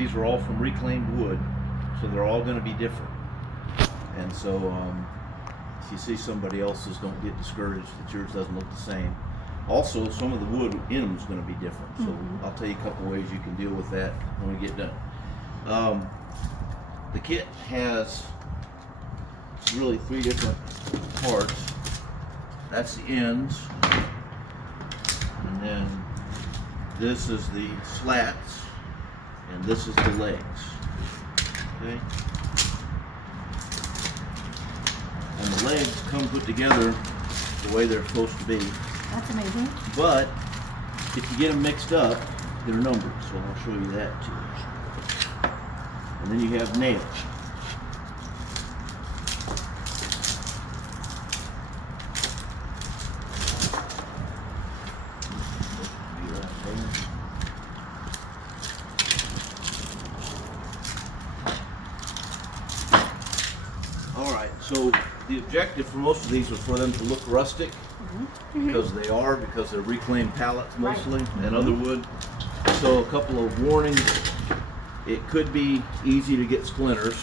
these are all from reclaimed wood, so they're all going to be different. And so if you see somebody else's, don't get discouraged that yours doesn't look the same. Also, some of the wood in them is going to be different, so I'll tell you a couple ways you can deal with that when we get done. The kit has really 3 different parts. That's the ends, and then this is the slats, and this is the legs. Okay? And the legs come put together the way they're supposed to be. That's amazing. But if you get them mixed up, they're numbered, so I'll show you that too. And then you have nails. Alright, so the objective for most of these is for them to look rustic, because they're reclaimed pallets mostly, and other wood. So a couple of warnings: it could be easy to get splinters,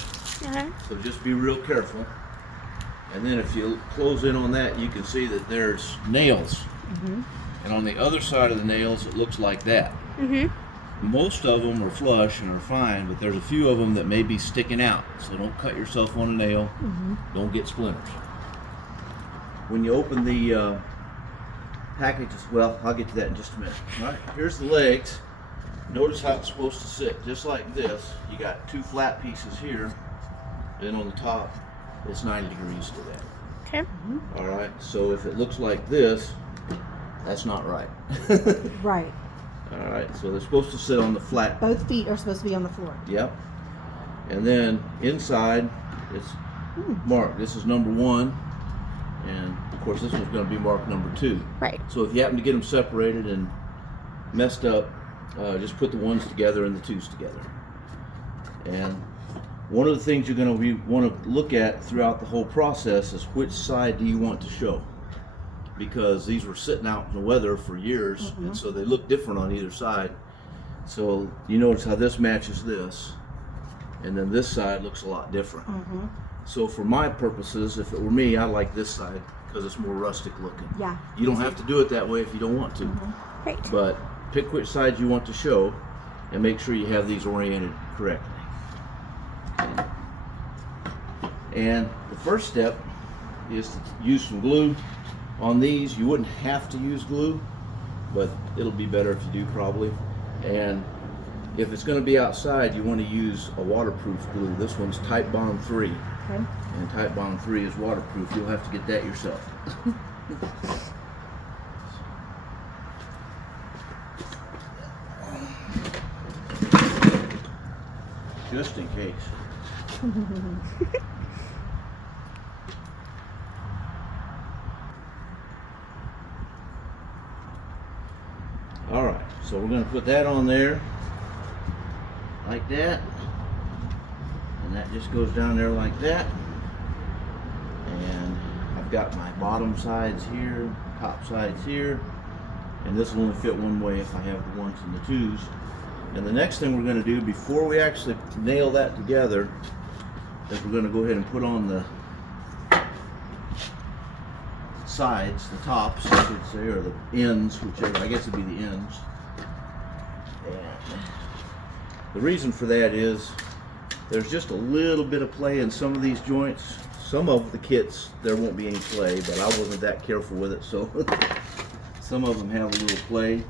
so just be real careful. And then if you close in on that, you can see that there's nails, and on the other side of the nails it looks like that. Most of them are flush and are fine, but there's a few of them that may be sticking out, so don't cut yourself on a nail. Don't get splinters. When you open the packages, well, I'll get to that in just a minute. All right, here's the legs. Notice how it's supposed to sit, just like this. You got 2 flat pieces here, and on the top, it's 90 degrees to that. Okay. All right, so if it looks like this, that's not right. Right. All right, so they're supposed to sit on the flat. Both feet are supposed to be on the floor. Yep. And then inside, it's marked. This is number 1, and of course this one's going to be marked number 2. Right. So if you happen to get them separated and messed up, just put the 1s together and the 2s together. And one of the things you're going to want to look at throughout the whole process is which side do you want to show, because these were sitting out in the weather for years, and so they look different on either side. So you notice how this matches this, and then this side looks a lot different. So for my purposes, if it were me, I like this side because it's more rustic looking. Yeah. You don't have to do it that way if you don't want to. Great. But pick which side you want to show, and make sure you have these oriented correctly. And the first step is to use some glue. On these, you wouldn't have to use glue, but it'll be better if you do, probably. And if it's going to be outside, you want to use a waterproof glue. This one's Type Bond 3. Okay. And Type Bond 3 is waterproof. You'll have to get that yourself. Just in case. Alright, so we're going to put that on there like that, and that just goes down there like that. And I've got my bottom sides here, top sides here, and this will only fit one way if I have the 1s and the 2s. And the next thing we're going to do before we actually nail that together is we're going to go ahead and put on the sides, the tops, I should say, or the ends, whichever. I guess it'd be the ends. And the reason for that is there's just a little bit of play in some of these joints. Some of the kits there won't be any play, but I wasn't that careful with it, so some of them have a little play.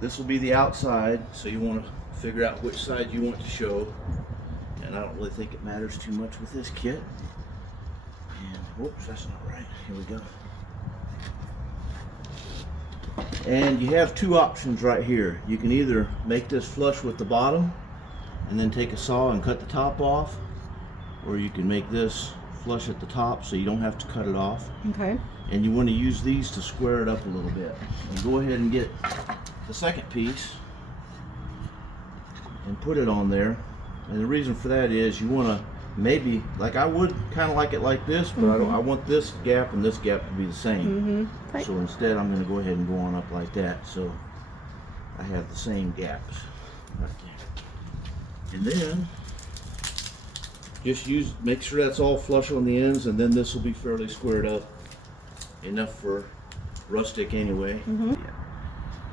This will be the outside, so you want to figure out which side you want to show. And I don't really think it matters too much with this kit. And whoops, that's not right. Here we go. And you have 2 options right here. You can either make this flush with the bottom and then take a saw and cut the top off, or you can make this flush at the top so you don't have to cut it off. Okay. And you want to use these to square it up a little bit. And go ahead and get the second piece and put it on there. And the reason for that is you want to maybe, like I would kind of like it like this, but I want this gap and this gap to be the same. Right. So instead I'm going to go ahead and go on up like that, so I have the same gaps right there. And then just make sure that's all flush on the ends, and then this will be fairly squared up. Enough for rustic anyway. Yeah.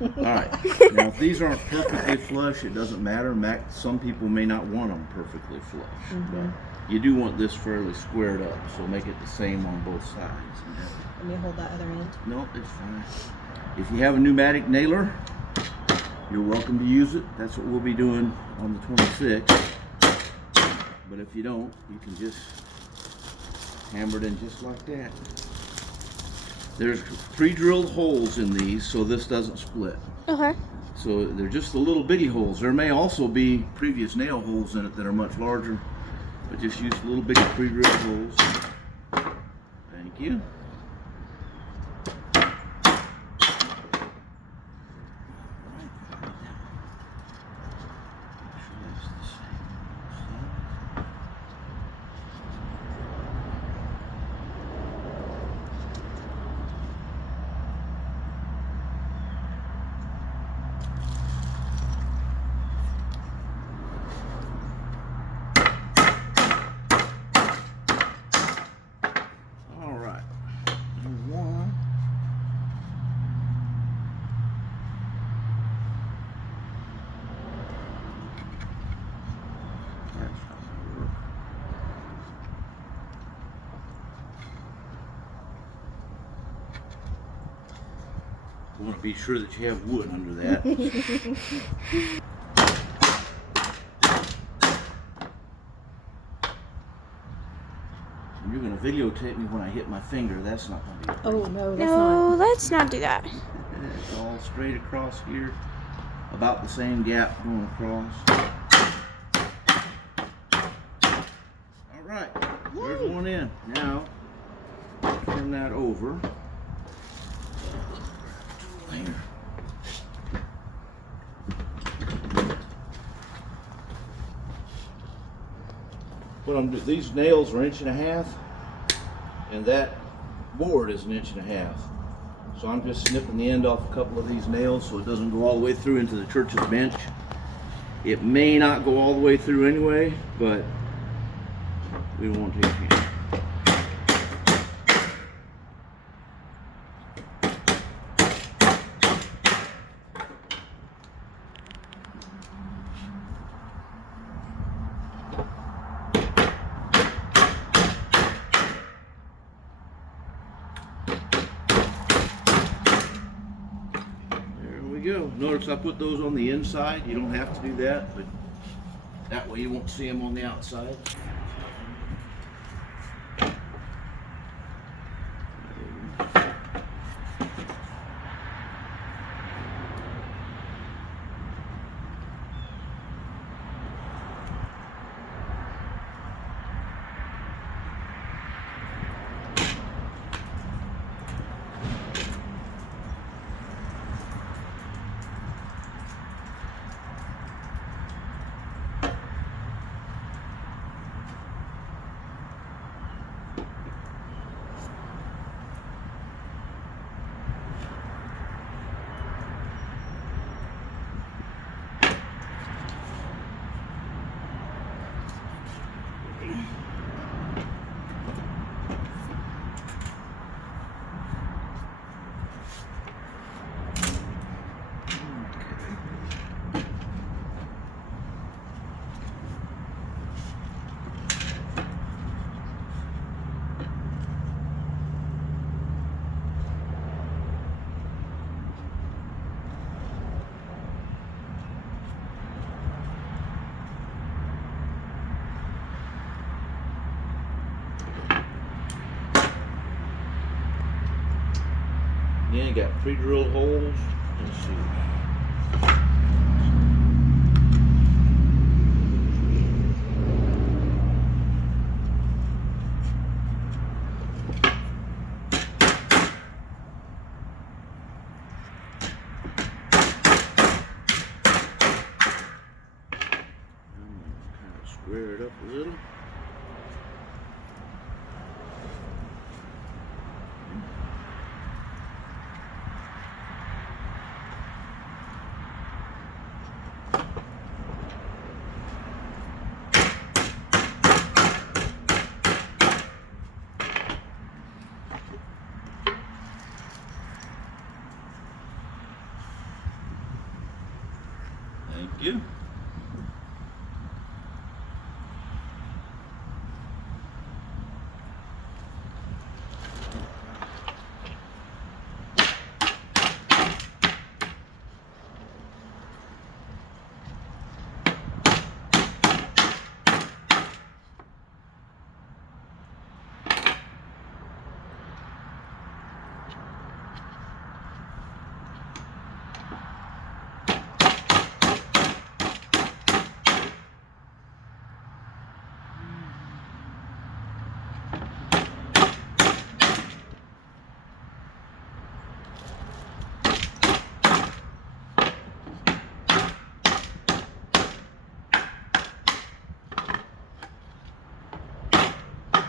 All right. Now, if these aren't perfectly flush, it doesn't matter. Some people may not want them perfectly flush, but you do want this fairly squared up, so make it the same on both sides. Let me hold that other end. No, it's fine. If you have a pneumatic nailer, you're welcome to use it. That's what we'll be doing on the 26th. But if you don't, you can just hammer it in just like that. There's pre-drilled holes in these, so this doesn't split. Okay. So they're just the little bitty holes. There may also be previous nail holes in it that are much larger, but just use little bitty pre-drilled holes. Thank you. You want to be sure that you have wood under that. You're going to videotape me when I hit my finger. That's not going to be Oh, no, that's No, not. let's not do that. It's all straight across here. About the same gap going across. All right, there's one in. Now, turn that over. There. What I'm doing, these nails are 1.5 inches, and that board is 1.5 inches. So I'm just snipping the end off a couple of these nails so it doesn't go all the way through into the church's bench. It may not go all the way through anyway, but we won't take a chance. Go. Notice I put those on the inside. You don't have to do that, but that way you won't see them on the outside. Then you got pre-drilled holes. Let's see. Kind of square it up a little. you.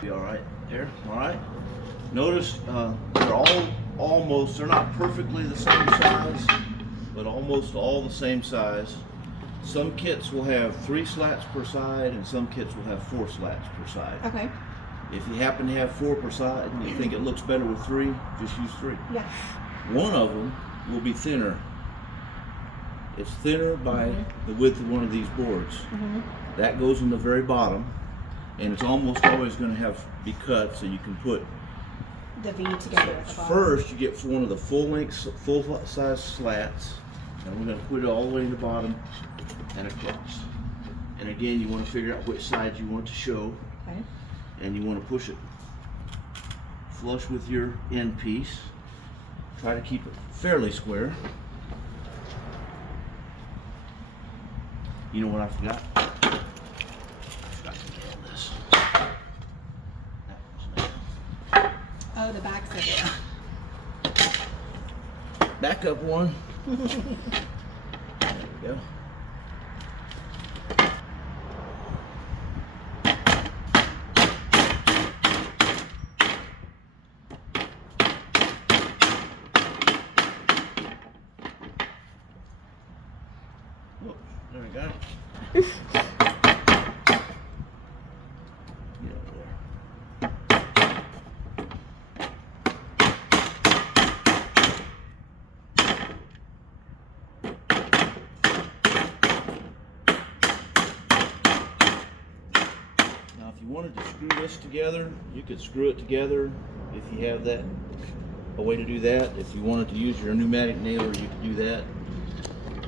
Be all right there. All right. Notice they're almost, they're not perfectly the same size, but almost all the same size. Some kits will have 3 slats per side, and some kits will have 4 slats per side. Okay. If you happen to have 4 per side and you think it looks better with 3, just use 3. Yeah. One of them will be thinner. It's thinner by the width of one of these boards. That goes in the very bottom, and it's almost always going to be cut, so you can put The V together at the bottom. first. You get one of the full size slats, and we're going to put it all the way in the bottom and across. And again, you want to figure out which side you want to show, Okay. and you want to push it flush with your end piece. Try to keep it fairly square. You know what I forgot? I forgot to nail this. That was nailed. Oh, the backs of it. Backup one. There we go. Oh, there we go. Get over there. Now, if you wanted to screw this together, you could screw it together if you have that, a way to do that. If you wanted to use your pneumatic nailer, you could do that.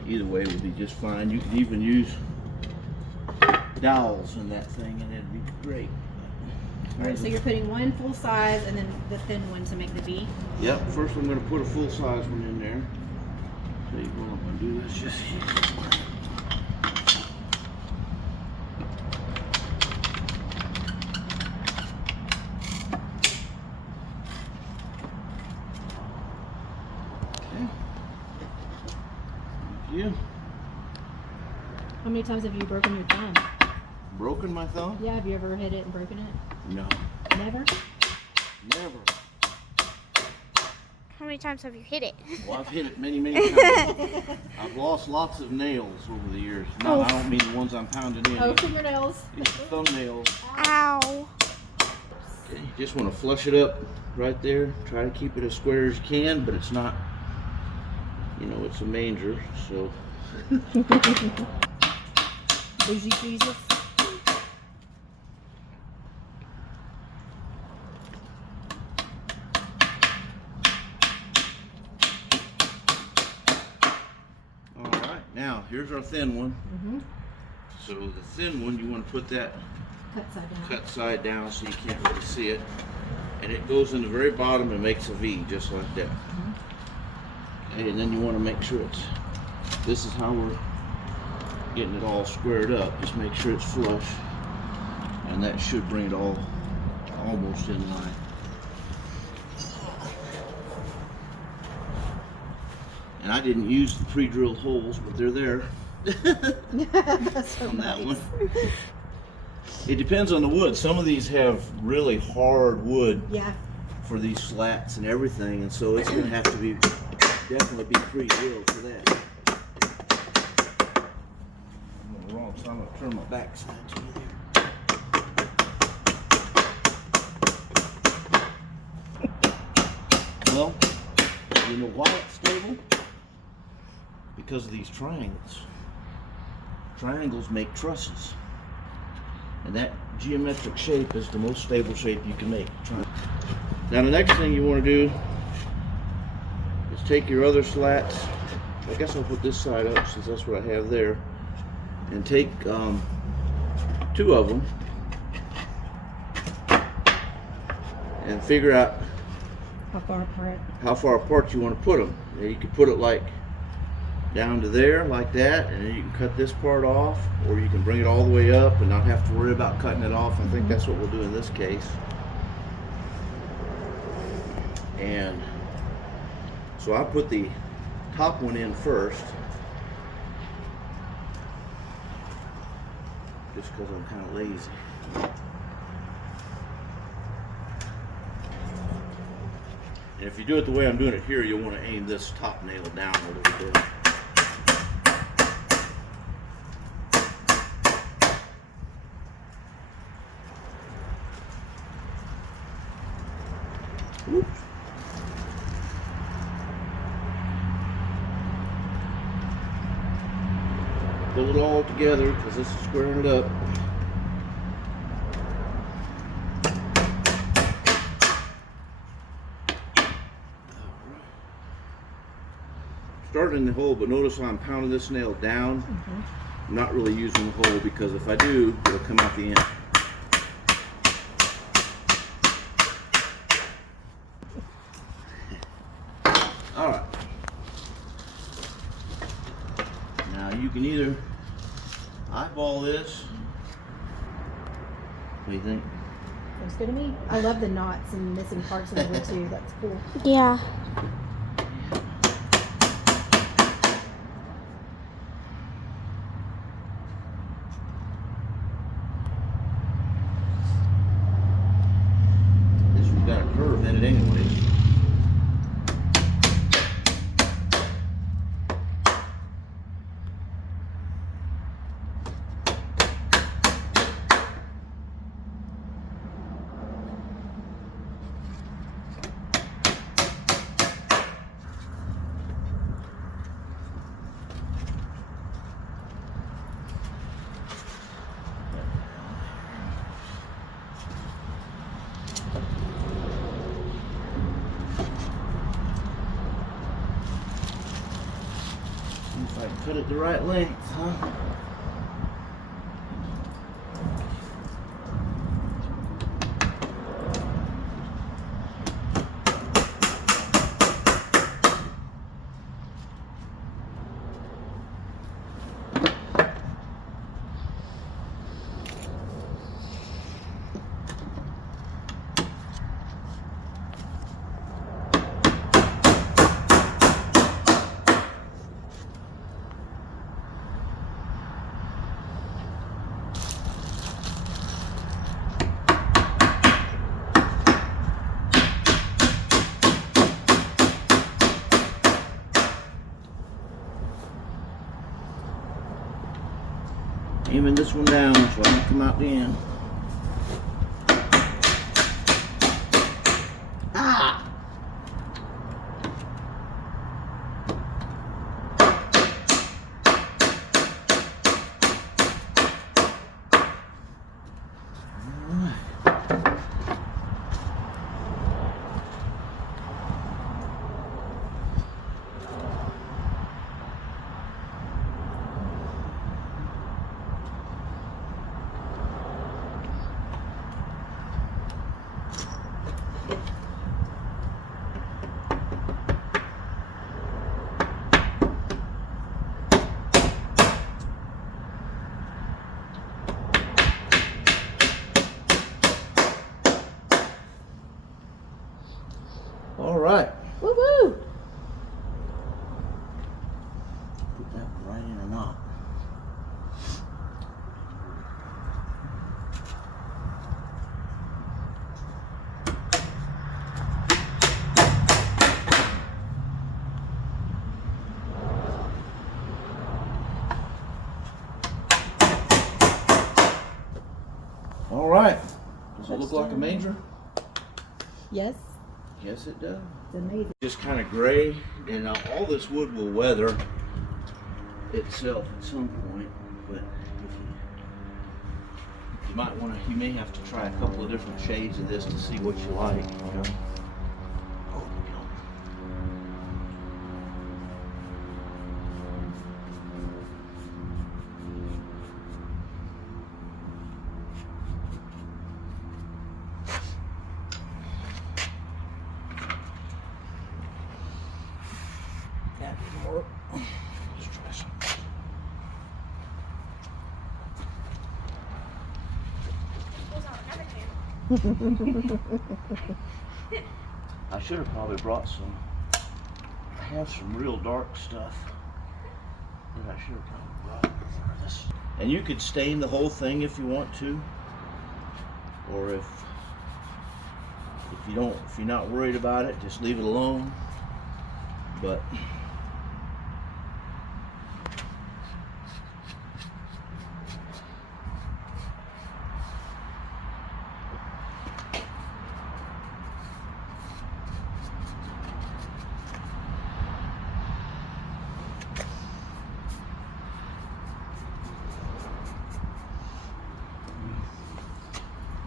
Either way would be just fine. You could even use dowels in that thing, and it'd be great. Alright, so you're putting one full size and then the thin one to make the V. Yep, first I'm going to put a full size one in there. Tell you what I'm going to do, let's just okay. Thank you. How many times have you broken your thumb? Broken my thumb? Yeah, have you ever hit it and broken it? No, Never? never. How many times have you hit it? Well, I've hit it many, many times. I've lost lots of nails over the years. No, I don't mean the ones I'm pounding in. Oh, fingernails. These are thumbnails. Ow. Okay, you just want to flush it up right there. Try to keep it as square as you can, but it's not, you know, it's a manger, so. Bougie Jesus. Alright, now here's our thin one. So the thin one, you want to put that Cut side down. cut side down so you can't really see it. And it goes in the very bottom and makes a V just like that. Okay, and then you want to make sure this is how we're getting it all squared up. Just make sure it's flush, and that should bring it all almost in line. And I didn't use the pre-drilled holes, but they're there. That's so On that nice. one. It depends on the wood. Some of these have really hard wood Yeah. for these slats and everything, and so it's going to have to be definitely be pre-drilled for that. I'm on the wrong side. I'm going to turn my back side to you there. Well, you know why it's stable? Because of these triangles. triangles make trusses. And that geometric shape is the most stable shape you can make. Now the next thing you want to do is take your other slats. I guess I'll put this side up since that's what I have there. And take 2 of them and figure out how far apart you want to put them. Now you can put it like down to there like that, and then you can cut this part off, or you can bring it all the way up and not have to worry about cutting it off. I think that's what we'll do in this case. And so I put the top one in first, just because I'm kind of lazy. And if you do it the way I'm doing it here, you'll want to aim this top nail down a little bit. Oops. Pull it all together because this is squaring it up. Starting in the hole, but notice how I'm pounding this nail down. I'm not really using the hole because if I do, it'll come out the end. Alright. Now you can either eyeball this. What do you think? Looks good to me. I love the knots and missing parts of the wood too. That's cool. Yeah. This one's got a curve in it anyways. If I can cut it the right length, huh? Aiming this one down so I don't come out the end. Ah! All right. Woo woo! Put that one right in a knot. All right. Does it look like a manger? Yes, Yes, it does. it's amazing. Just kind of gray, and all this wood will weather itself at some point. but you might want to. You may have to try a couple of different shades of this to see what you like. You know? Oh, no. That didn't work. Let's try some. I should have probably brought some. I have some real dark stuff that I should have probably brought for this. And you could stain the whole thing if you want to, or if you don't, if you're not worried about it, just leave it alone. But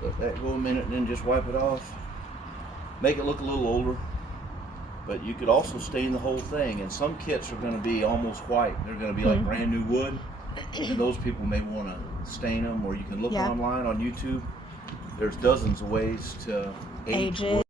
let that go a minute and then just wipe it off. Make it look a little older. But you could also stain the whole thing, and some kits are going to be almost white. They're going to be like brand new wood. And those people may want to stain them, or you can look online on YouTube. There's dozens of ways to age wood.